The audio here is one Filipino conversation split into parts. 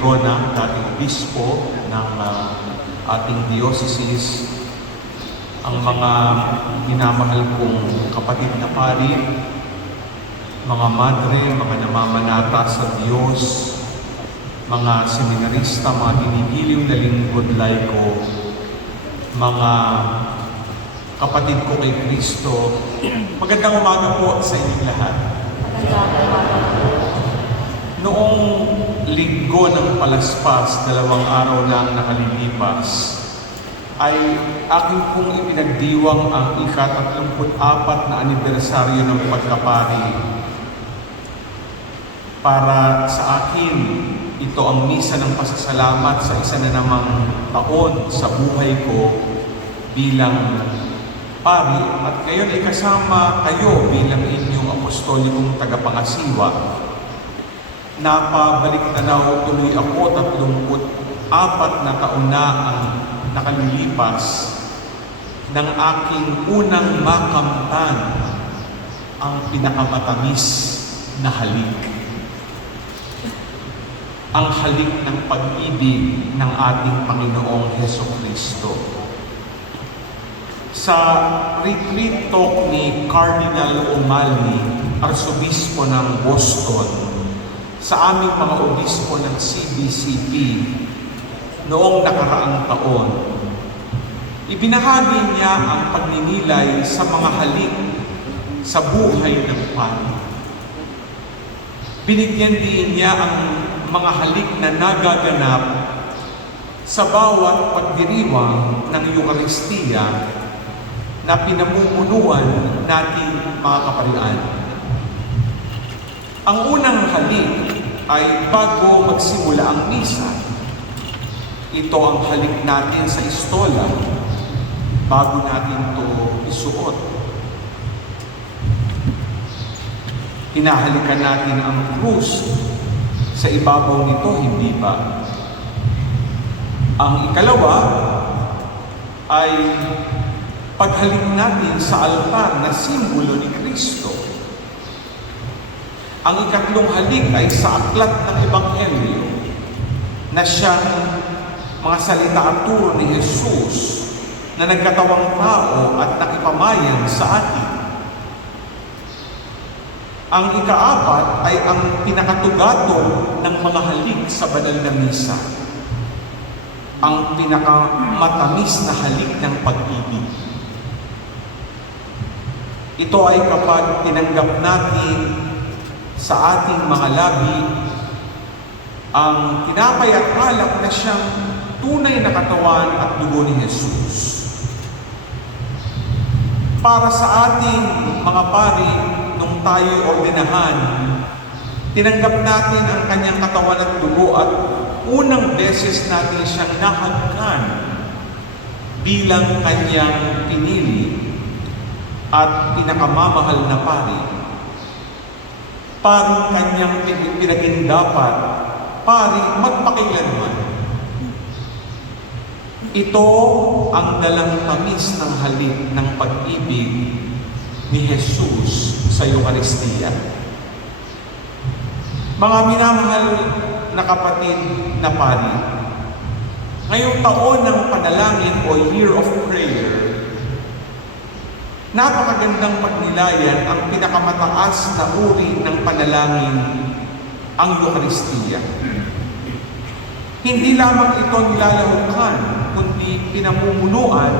Rona, dating obispo ng ating diocese, ang mga minamahal kong kapatid na pari, mga madre, mga namamanata sa Diyos, mga seminarista, mga ginigiliw na lingkod laiko, mga kapatid ko kay Kristo, magandang umaga po sa inyong lahat. Noong linggo ng palaspas, 2 araw na ang nakalilipas, ay aking pong ipinagdiwang ang ika-34 na anibersaryo ng pagkapari. Para sa akin, ito ang misa ng pasasalamat sa isa na namang taon sa buhay ko bilang pari, at ngayon ay kasama kayo bilang inyong apostolikong tagapangasiwa. Napabalik tanaw tuloy ako, 34 na taon na ang nakalilipas ng aking unang makamtan ang pinakamatamis na halik. Ang halik ng pag-ibig ng ating Panginoong Hesukristo. Sa retreat talk ni Cardinal O'Malley, Arsobispo ng Boston, sa aming mga obispo ng CBCP noong nakaraang taon, ibinahagi niya ang pagninilay sa mga halik sa buhay ng pari. Binigyan din niya ang mga halik na nagaganap sa bawat pagdiriwang ng Eucharistia na pinamumunuan nating mga kaparian. Ang unang halik ay bago magsimula ang misa. Ito ang halik natin sa istola bago natin ito isuot. Hinahalikan natin ang krus sa ibabaw nito, hindi ba? Ang ikalawa ay paghalik natin sa altar na simbolo ni Kristo. Ang ikatlong halik ay sa aklat ng Ebanghelyo na siyang mga salita at turo ni Jesus na nagkatawang tao at nakipamayan sa atin. Ang ikaapat ay ang pinakatugatong ng mga halik sa banal na misa. Ang pinakamatamis na halik ng pag-ibig. Ito ay kapag tinanggap natin sa ating mga labi ang tinapay at alak na siyang tunay na katawan at dugo ni Jesus. Para sa ating mga pari, nung tayo'y ordinahan, tinanggap natin ang kanyang katawan at dugo at unang beses natin siyang nahagkan bilang kanyang pinili at pinakamamahal na pari. Paring kanyang pinagindapat, pari magpakailanman. Ito ang dalang tamis ng halik ng pag-ibig ni Jesus sa Eucharistia. Mga minamahal na kapatid na pari, ngayong taon ng panalangin o Year of Prayer, napakagandang pagnilayan ang pinakamataas na uri ng panalangin, ang Eucharistia. Hindi lamang ito nilalahukan, kundi pinamumunuan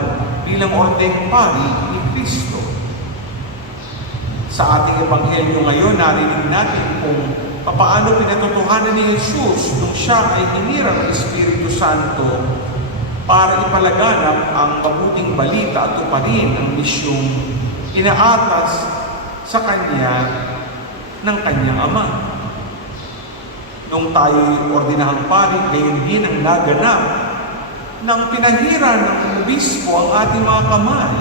bilang ordeng pari ni Kristo. Sa ating Ebanghelyo ngayon, narinig natin kung paano pinatotohanan ni Jesus nung siya ay hinirang ng Espiritu Santo para ipalaganap ang mabuting balita at tuparin ang misyong inaatas sa Kanya ng Kanyang Ama. Nung tayo'y ordinahang pari, gayon din ang naganap nang pinahira ng obispo ang ating mga kamay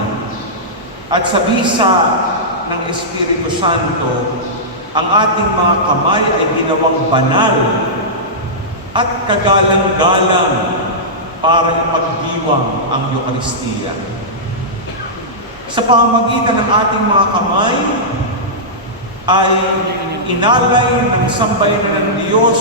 at sa bisa ng Espiritu Santo, ang ating mga kamay ay ginawang banal at kagalang-galang para ipagdiwang ang Eucharistia. Sa pamamagitan ng ating mga kamay, ay inalay ng sambayanan ng Diyos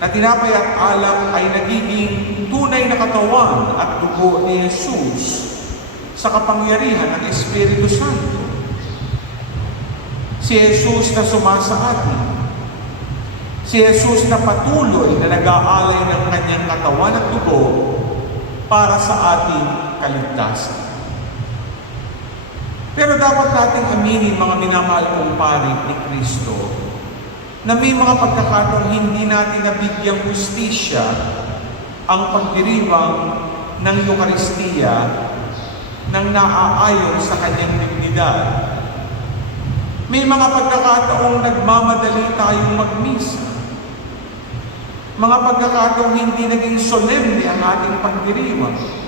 na tinapay at alak ay nagiging tunay na katawan at dugo ni Jesus sa kapangyarihan ng Espiritu Santo. Si Jesus na sumasa atin. Si Jesus na patuloy na nag-aalay ng kanyang katawan at dugo para sa ating kaligtasan. Pero dapat nating aminin, mga minamahal kong pari ni Kristo, na may mga pagkakataong hindi natin nabigyang hustisya ang pagdiriwang ng Eucharistia nang naaayon sa kanyang dignidad. May mga pagkakataong nagmamadali tayong magmisa. Mga pagkakataong hindi naging solemne ang ating pagdiriwang.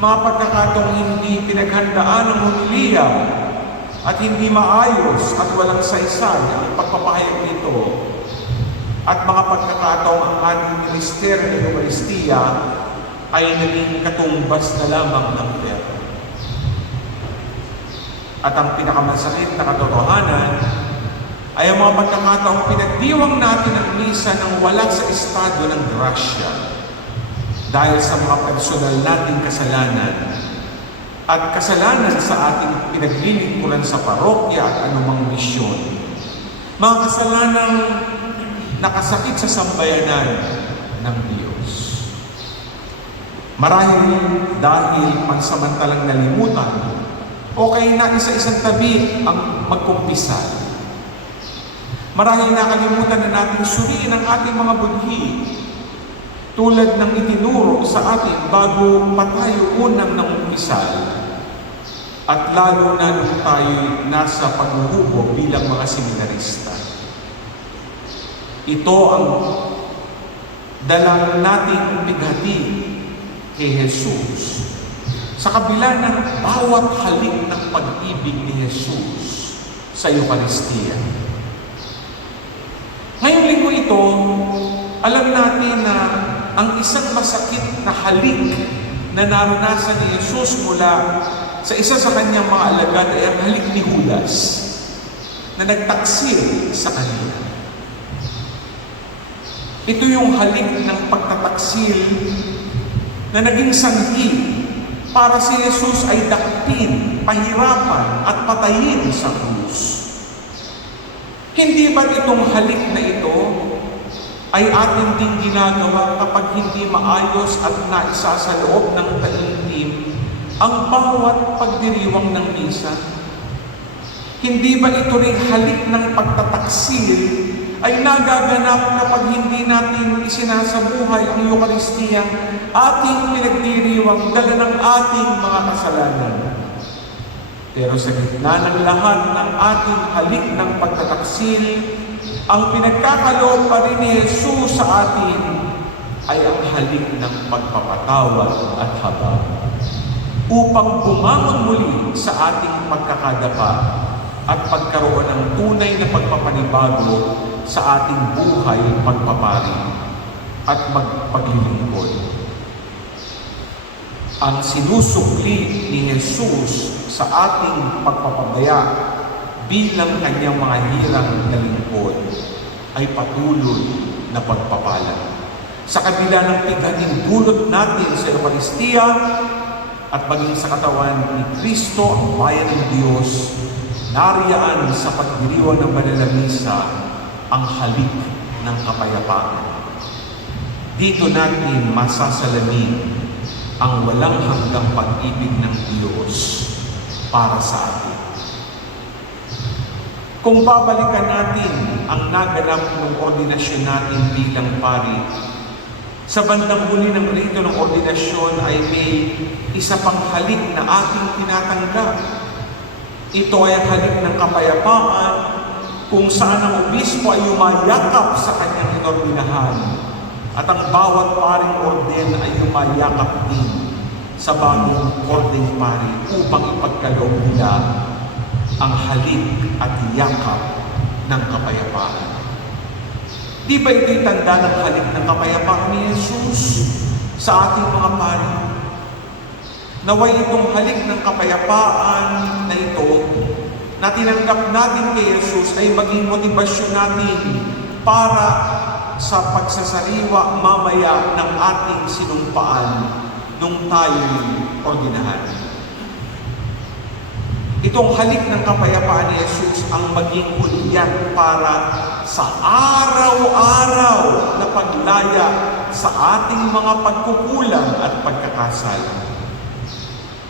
Mga pagkakataong hindi pinaghandaan ng homilya at hindi maayos at walang saysay ang pagpapahayag nito. At mga pagkakataong ang ating ministeryo ng Eucharistia ay naging katumbas na lamang ng pera. At ang pinakamasakit na katotohanan ay ang mga pagkakataong pinagdiwang natin ang misa nang wala sa estado ng grasya dahil sa mga personal nating kasalanan at kasalanan sa ating pinaglilingkuran sa parokya at anumang misyon. Mga kasalanang nakasakit sa sambayanan ng Diyos. Marahil dahil pansamantalang nalimutan o kaya na isa-isang tabi ang magkumpisal. Marahil nakalimutan na natin suriin ang ating mga budhi tulad ng itinuro sa atin bago pa tayo unang nangumpisal at lalo na nung tayo nasa paghuhubog bilang mga seminarista. Ito ang dalang nating bighati kay Jesus sa kabila ng bawat halik ng pag-ibig ni Jesus sa Eucharistia. Ngayong linggo ito, alam natin na ang isang masakit na halik na naranasan ni Jesus mula sa isa sa kanyang mga alagad ay ang halik ni Judas na nagtaksil sa kanila. Ito yung halik ng pagtataksil na naging sanhi para si Jesus ay dakpin, pahirapan at patayin sa krus. Hindi ba itong halik na ito ay atin ding ginagawa kapag hindi maayos at naisa sa loob ng taimtim ang bawat pagdiriwang ng misa? Hindi ba ito rin halik ng pagtataksil ay nagaganap kapag hindi natin isinasabuhay ang Eucharistia ating pinagdiriwang dala ng ating mga kasalanan? Pero sa gitna ng lahat ng ating halik ng pagtataksil, ang pinagkakaloob pa rin ni Jesus sa atin ay ang halik ng pagpapatawad at habag upang bumangon muli sa ating pagkakadapa at pagkaroon ng tunay na pagpapanibago sa ating buhay pagpapari at magpaglilingkod. Ang sinusukli ni Jesus sa ating pagpapabaya bilang kanyang mga hirang na lingkod ay patuloy na pagpapala. Sa kabila ng pighating dulot natin sa Eucharistia at maging sa katawan ni Kristo, ang bayan ng Diyos, nariyaan sa pagdiriwang ng banal na misa ang halik ng kapayapaan. Dito natin masasalamin ang walang hanggang pag-ibig ng Diyos para sa atin. Kung babalikan natin ang naganap ng ordinasyon natin bilang pari, sa bandang huli ng rito ng ordinasyon ay may isa pang halik na ating tinatanggap. Ito ay ang halik ng kapayapaan kung saan ang obispo ay umayakap sa kanyang inordinahan at ang bawat paring orden ay umayakap din sa bagong ordeng pari upang ipagkaloob nila ang halik at yakap ng kapayapaan. Di ba ito'y tanda ng halik ng kapayapaan ni Jesus sa ating mga pari? Naway itong halik ng kapayapaan na ito na tinanggap natin kay Jesus ay maging motibasyon natin para sa pagsasariwa mamaya ng ating sinumpaan nung tayo'y ordinahan. Itong halik ng kapayapaan ni Jesus ang maging hudyat para sa araw-araw na paglaya sa ating mga pagkukulang at pagkakasala.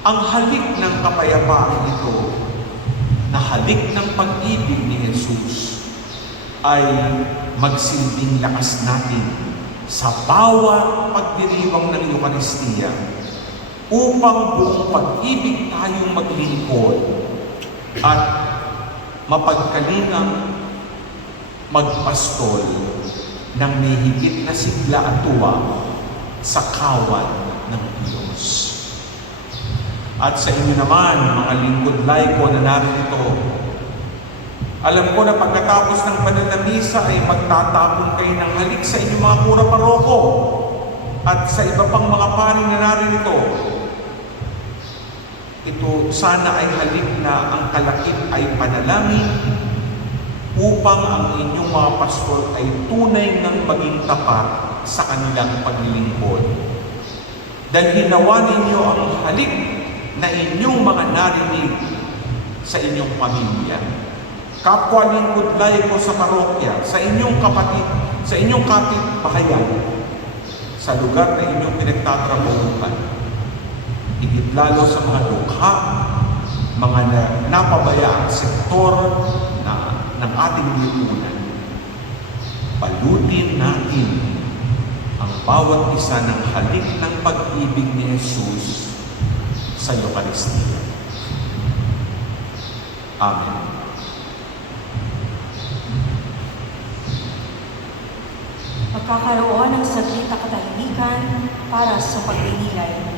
Ang halik ng kapayapaan ito, na halik ng pag-ibig ni Jesus, ay magsilbing lakas natin sa bawat pagdiriwang ng Eucharistia upang buong pag-ibig tayong maglingkod at mapagkalingang magpastol ng may higit na sigla at tuwa sa kawan ng Diyos. At sa inyo naman, mga lingkod laiko na narito, alam ko na pagkatapos ng banal na misa ay magtatapon kayo ng halik sa inyong mga kura paroko at sa iba pang mga paring na narito. Ito sana ay halik na ang kalakip ay panalangin upang ang inyong mga pastor ay tunay ng maging tapat sa kanilang paglilingkod. Dahil hinawa ninyo ang halik na inyong mga narinig sa inyong pamilya. Kapwa lingkod laiko sa parokya, sa inyong kapatid, sa inyong kapitbahayan, sa lugar na inyong pinagtatrabahuan. Higit lalo sa mga dukha, mga napabayaang sektor ng ating lipunan. Palutin natin ang bawat isa ng halik ng pag-ibig ni Jesus sa Eucharistia. Amen. Magkakaroon ng saglit na katahimikan para sa pagninilay.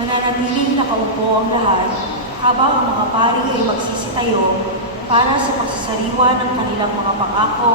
Mananatiling nakaupo ang lahat habang ang mga pari ay magsisitayo para sa pagsasariwa ng kanilang mga pangako